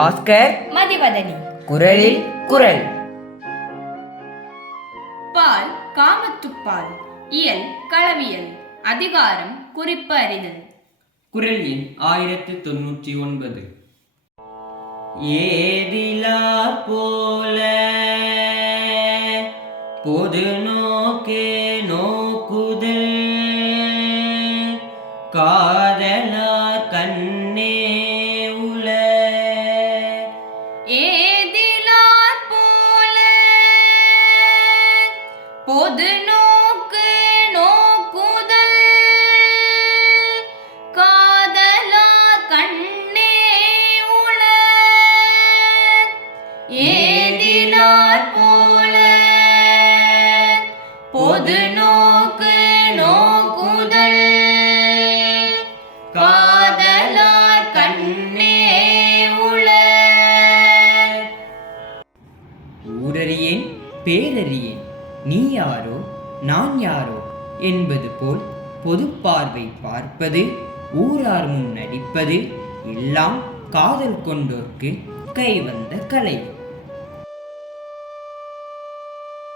பாஸ்கர். மதிவதனி. குரலில் குரல். பால் காமத்துப்பால். இயல் களவியல். அதிகாரம் குறிப்பு அறிதல் குரல் எண் ஆயிரத்து தொன்னூற்றி ஒன்பது. ஏதிலா போல பொது நோக்கே நோக்குதல். காதலார் கண்ணே பொது நோக்கு நோக்குதல். காதலா கண்ணே உள. ஏதிலார் போல. பொது நோக்கு நோக்குதல். காதலார் கண்ணே உள. ஊரறியேன் பேரறியேன். நீ யாரோ நான் யாரோ? என்பது போல் பொது பார்வை பார்ப்பது ஊரார் முன் நடிப்பது எல்லாம் காதல் கொண்டோர்க்கு கைவந்த கலை.